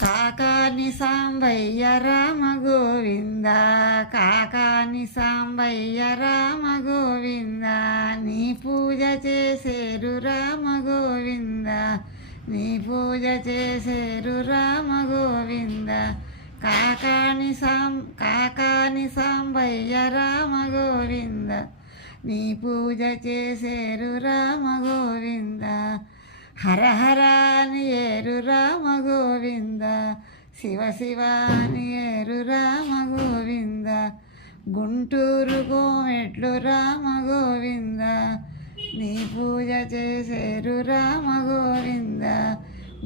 కాకాని సాంబయ్య రామ గోవింద, కాకాని సాంబయ్య రామ గోవింద, నీ పూజ చేసేరు రామ గోవింద, నీ పూజ చేసేరు రామ గోవింద. కాకాని సాంబయ్య రామ గోవింద, నీ పూజ చేసేరు రామ గోవింద. హర హర అని ఏరు రామ గోవింద, శివ శివ అని ఏరు రామ గోవింద. గుంటూరు కోమెట్లు రామ గోవింద, నీ పూజ చేసేరు రామ గోవింద.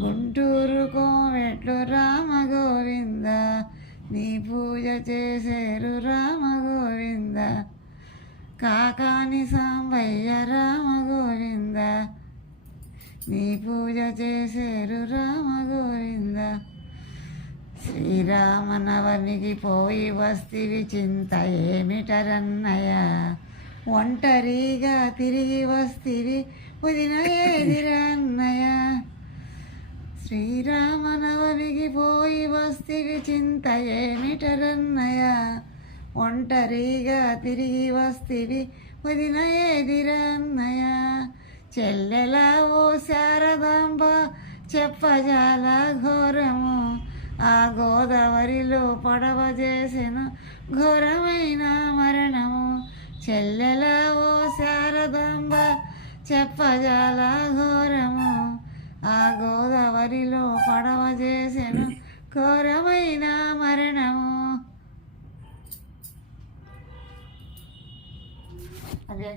గుంటూరు కోమెట్లు రామ గోవింద, నీ పూజ చేసేరు రామ గోవింద. కాకాని సాంబయ్య రామ గోవింద, నీ పూజ చేసేరు రామ గోవింద. శ్రీరామనవమికి పోయి వస్తివి చింత ఏమిటరన్నయ, ఒంటరిగా తిరిగి వస్తివి వదిన ఏదిరన్నయ. శ్రీరామనవమికి పోయి వస్తివి చింత ఏమిటరన్నయ, ఒంటరిగా తిరిగి వస్తివి వదిన ఏదిరన్నయ. చెల్లెలా ఓ శారదాంబ చెప్పజాల ఘోరము, ఆ గోదావరిలో పడవ చేసిన ఘోరమైన మరణము. చెల్లెలా ఓ శారదాంబ చెప్పజాల ఘోరము, ఆ గోదావరిలో పడవ చేసిన ఘోరమైన మరణము. అదే